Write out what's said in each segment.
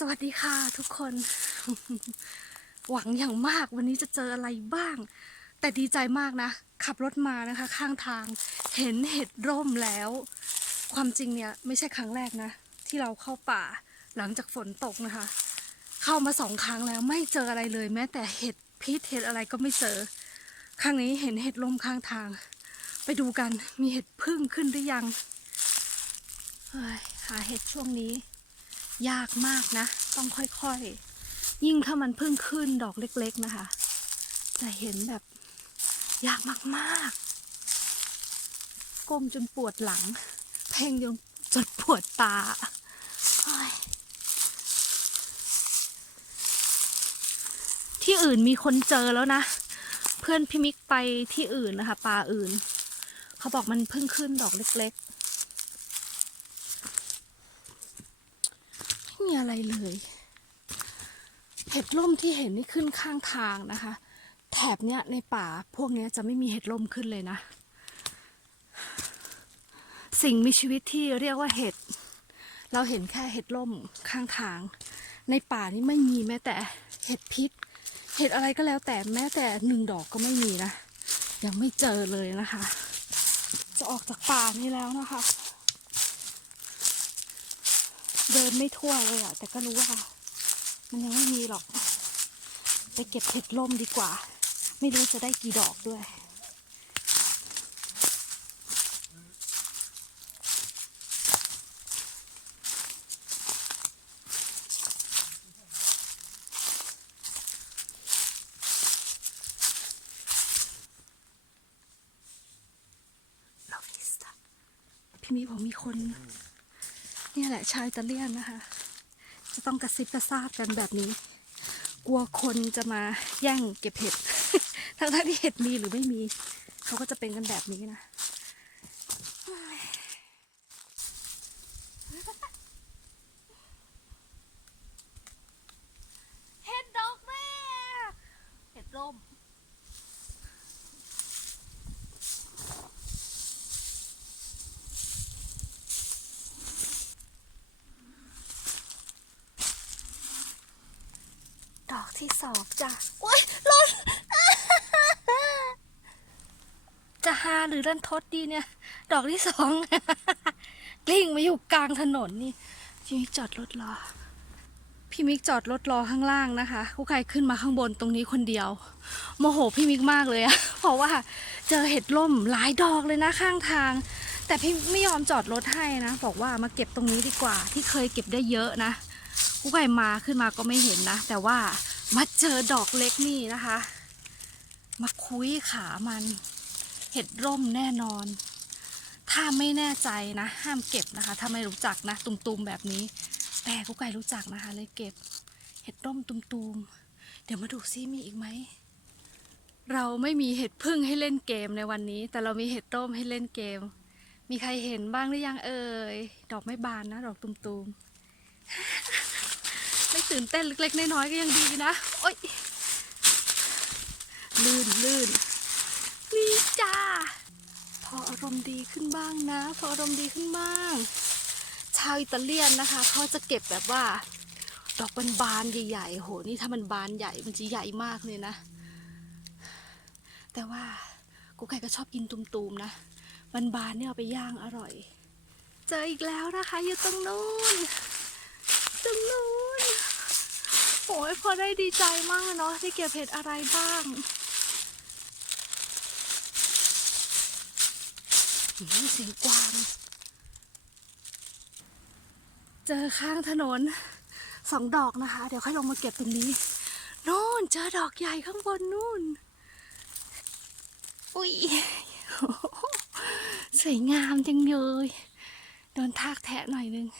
สวัสดีค่ะทุกคน หวังอย่างมากวันนี้จะเจออะไรบ้าง แต่ดีใจมากนะ ขับรถมานะคะ ข้างทางเห็นเห็ดร่มแล้ว ความจริงเนี่ยไม่ใช่ครั้งแรกนะ ที่เราเข้าป่าหลังจากฝนตกนะคะ เข้ามาสองครั้งแล้วไม่เจออะไรเลย แม้แต่เห็ดพิษเห็ดอะไรก็ไม่เจอ ครั้งนี้เห็นเห็ดร่มข้างทาง ไปดูกันมีเห็ดพึ่งขึ้นหรือยังหาเห็ดช่วงนี้ ยากมากนะ ต้องค่อยๆ ยิ่งถ้ามันเพิ่งขึ้นดอกเล็ก ๆนะคะ จะเห็นแบบยากมากๆ ก้มจนปวดหลัง เพ่งจนจนปวดตาที่อื่นมีคนเจอแล้วนะ เพื่อนพี่มิกไปที่อื่นนะคะป่าอื่น เขาบอกมันเพิ่งขึ้นดอกเล็ก ๆ ม่มีอะไรเลยเห็ดร่มที่เห็นนี่ขึ้นข้างทางนะคะ แถบเนี้ยในป่าพวกเนี้ยจะไม่มีเห็ดร่มขึ้นเลยนะ สิ่งมีชีวิตที่เรียกว่าเห็ด เราเห็นแค่เห็ดร่มข้างทาง ในป่านี่ไม่มีแม้แต่เห็ดพิษ เห็ดอะไรก็แล้วแต่แม้แต่หนึ่งดอกก็ไม่มีนะ ยังไม่เจอเลยนะคะ จะออกจากป่านี้แล้วนะคะินไม่ทั่วเลยอะแต่ก็รู้ว่า มันยังไม่มีหรอก ไปเก็บเห็ดล่มดีกว่า ไม่รู้จะได้กี่ดอกด้วยพี่มีบอกมีคน นี่แหละชาวอิตาเลียนนะคะ จะต้องกระซิบกระซาบกันแบบนี้ กลัวคนจะมาแย่งเก็บเห็ดทั้งที่เห็ดมีหรือไม่มี เขาก็จะเป็นกันแบบนี้นะ เห็ดดอกแม่เห็ดร่ม ดอก ที่สองจ้ะโอ๊ยล่นจะฮาหรือรันทดดีเนี่ย ดอกที่สอง กลิ้งมาอยู่กลางถนนนี่พี่มิกจอดรถรอ พี่มิกจอดรถรอข้างล่างนะคะกูไก่ขึ้นมาข้างบนตรงนี้คนเดียว โมโหพี่มิกมากเลยอะเพราะว่าเจอเห็ดล่มหลายดอกเลยนะข้างทาง แต่พี่ไม่ยอมจอดรถให้นะ บอกว่ามาเก็บตรงนี้ดีกว่าที่เคยเก็บได้เยอะนะกูไก่มาขึ้นมาก็ไม่เห็นนะ แต่ว่า มาเจอดอกเล็กนี่นะคะ มาคุยขามัน เห็ดร่มแน่นอน ถ้าไม่แน่ใจนะ ห้ามเก็บนะคะ ถ้าไม่รู้จักนะ ตุมๆแบบนี้ แต่กูไก่รู้จักนะคะ เลยเก็บ เห็ดร่มตุมๆ เดี๋ยวมาดูซิมีอีกไหม เราไม่มีเห็ดพึ่งให้เล่นเกมในวันนี้ แต่เรามีเห็ดร่มให้เล่นเกม มีใครเห็นบ้างหรือยังเอ่ย ดอกไม่บานนะ ดอกตุมๆ ไม่ตื่นเต้นเล็กๆน้อยๆก็ยังดีนะ โอ๊ย ลื่นลื่นนี่จ้า พออารมณ์ดีขึ้นบ้างนะ พออารมณ์ดีขึ้นบ้าง ชาวอิตาเลียนนะคะ เขาจะเก็บแบบว่า ดอกบานๆใหญ่ๆ โห นี่ถ้ามันบานใหญ่ มันจะใหญ่มากเลยนะ แต่ว่ากูไก่ก็ชอบกินตุมๆนะ บานๆเนี่ยเอาไปย่างอร่อย เจออีกแล้วนะคะ อยู่ตรงนู้นตรงนู้น โอ้ยพอได้ดีใจมากเนาะได้เก็บเห็ดอะไรบ้างหืมเสียงกวาง เจอข้างถนนสองดอกนะคะ เดี๋ยวค่อยลงมาเก็บตรงนี้นู่นเจอดอกใหญ่ข้างบนนู่น อุ้ยสวยงามจังเลย โดนทากแทะหน่อยนึง อื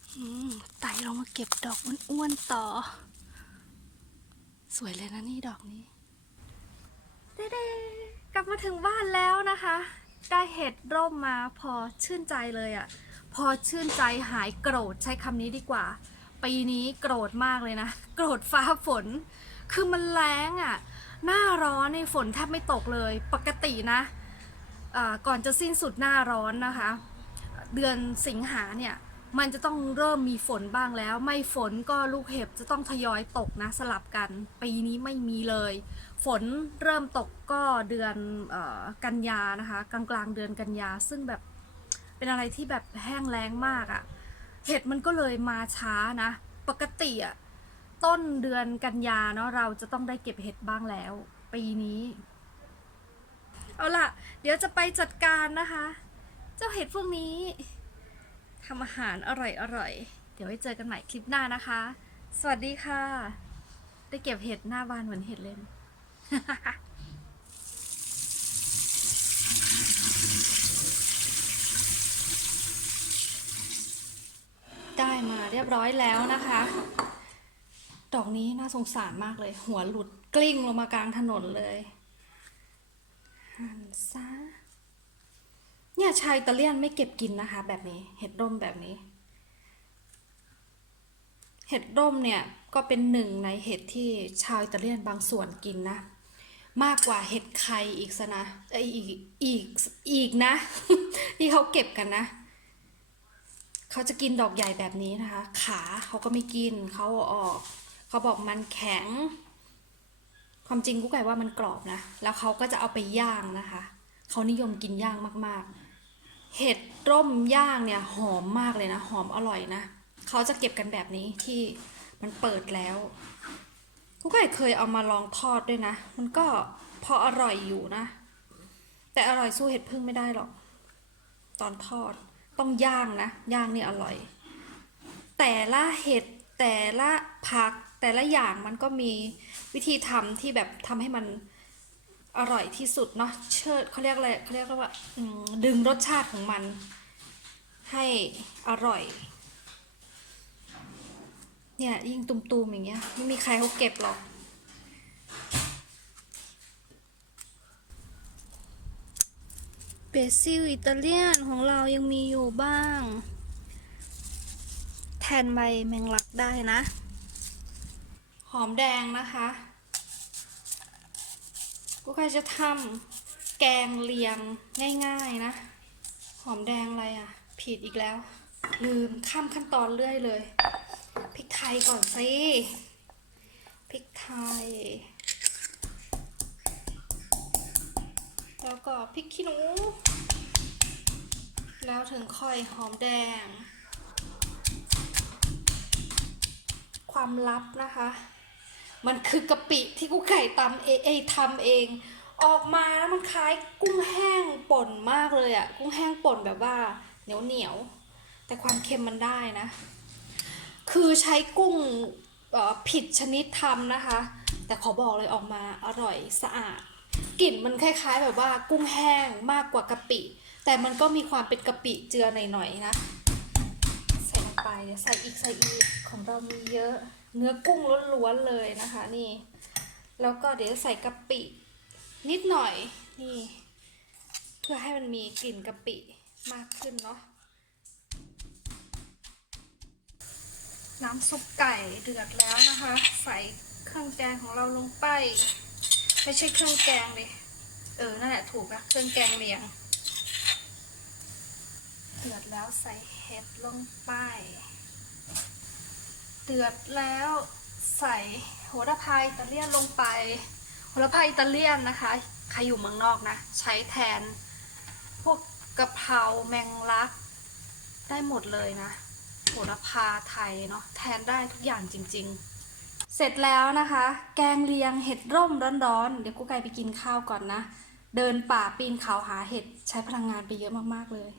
ม ไต่ลงมาเก็บดอกอ้วนๆต่อ สวยเลยนะนี่ดอกนี้เด้กลับมาถึงบ้านแล้วนะคะ ได้เห็ดร่มมาพอชื่นใจเลยอะ่ะ พอชื่นใจหายโกรธใช้คำนี้ดีกว่า ปีนี้โกรธมากเลยนะ โกรธฟ้าฝน คือมันแรงอะ่ะ หน้าร้อนในฝนแทบไม่ตกเลย ปกตินะอ่าก่อนจะสิ้นสุดหน้าร้อนนะคะ เดือนสิงหาเนี่ย มันจะต้องเริ่มมีฝนบ้างแล้ว ไม่ฝนก็ลูกเห็บจะต้องทยอยตกนะสลับกัน ปีนี้ไม่มีเลย ฝนเริ่มตกก็เดือนออกันยานะคะ กลางกลางเดือนกันยา ซึ่งแบบเป็นอะไรที่แบบแห้งแล้งมากอะ่ะ เห็ดมันก็เลยมาช้านะ ปกติอะ่ะต้นเดือนกันยาเนาะเราจะต้องได้เก็บเห็ดบ้างแล้ว ปีนี้ เอาล่ะ เดี๋ยวจะไปจัดการนะคะ เจ้าเห็ดพวกนี้ ทำอาหารอร่อยๆ เดี๋ยวไว้เจอกันใหม่คลิปหน้านะคะ สวัสดีค่ะ ได้เก็บเห็ดหน้าบ้านเหมือนเห็ดเลยได้มาเรียบร้อยแล้วนะคะ ดอกนี้น่าสงสารมากเลย หัวหลุดกลิ้งลงมากลางถนนเลย หันซะ เนี่ยชายอิตาเลียนไม่เก็บกินนะคะ แบบนี้ เห็ดร่มแบบนี้ เห็ดร่มเนี่ยก็เป็นหนึ่งในเห็ดที่ชาวอิตาเลียนบางส่วนกินนะ มากกว่าเห็ดไข่อีกซะนะเออีกอีกอีกนะ ที่เขาเก็บกันนะเขาจะกินดอกใหญ่แบบนี้นะคะ ขาเขาก็ไม่กินเขาออกเขาบอกมันแข็ง ความจริงกูไก่ว่ามันกรอบนะ แล้วเขาก็จะเอาไปย่างนะคะ เขานิยมกินย่างมากๆ เห็ดร่มย่างเนี่ยหอมมากเลยนะ หอมอร่อยนะ เขาจะเก็บกันแบบนี้ที่มันเปิดแล้วกูไก่เคยเอามาลองทอดด้วยนะ มันก็พออร่อยอยู่นะ แต่อร่อยสู้เห็ดพึ่งไม่ได้หรอก ตอนทอดต้องย่างนะ ย่างนี่อร่อย แต่ละเห็ดแต่ละผักแต่ละอย่างมันก็มีวิธีทำที่แบบทำให้มัน อร่อยที่สุดเนาะเชิดเขาเรียกอะไรเขาเรียกว่าอืมดึงรสชาติของมัน ให้อร่อย เนี่ยยิ่งตุมๆอย่างเงี้ยไม่มีใครเขาเก็บหรอกเบซิลอิตาเลียนของเรายังมีอยู่บ้าง แทนใบแมงลักได้นะ หอมแดงนะคะ กูใครจะทำแกงเลียงง่ายๆนะ หอมแดงอะไรอะ ผิดอีกแล้ว ลืมข้ามขั้นตอนเรื่อยเลยพริกไทยก่อนสิพริกไทย แล้วก็พริกขี้หนู แล้วถึงค่อยหอมแดง ความลับนะคะ มันคือกะปิที่กูไก่ตำเอเอทำเอง ออกมาแล้วมันคล้ายกุ้งแห้งป่นมากเลยอะกุ้งแห้งป่นแบบว่าเหนียวเหนียวแต่ความเค็มมันได้นะ คือใช้กุ้งผิดชนิดทำนะคะ แต่ขอบอกเลยออกมาอร่อยสะอาดกลิ่นมันคล้าย ๆ แบบว่ากุ้งแห้งมากกว่ากะปิ แต่มันก็มีความเป็นกะปิเจือหน่อยๆนะ ใส่ลงไปเดี๋ยวใส่อีกใส่อีกของเรามีเยอะ เนื้อกุ้งล้วนๆเลยนะคะนี่ แล้วก็เดี๋ยวใส่กะปิ นิดหน่อยนี่ เพื่อให้มันมีกลิ่นกะปิมากขึ้นเนาะน้ำซุปไก่เดือดแล้วนะคะ ใส่เครื่องแกงของเราลงไป ไม่ใช่เครื่องแกงเลยเออนั่นแหละถูกนะเครื่องแกงเลียง เดือดแล้วใส่เห็ดลงไป ดือดแล้วใส่โหระพาอิตาเลียนลงไป โหระพาอิตาเลียนนะคะ ใครอยู่เมืองนอกนะ ใช้แทน พวกกะเพราแมงลัก ได้หมดเลยนะ โหระพาไทยเนาะแทนได้ทุกอย่างจริง ๆ เสร็จแล้วนะคะ แกงเลียงเห็ดร่มร้อนๆ เดี๋ยวกูไก่ไปกินข้าวก่อนนะ เดินป่าปีนเขาหาเห็ดใช้พลังงานไปเยอะมากๆเลย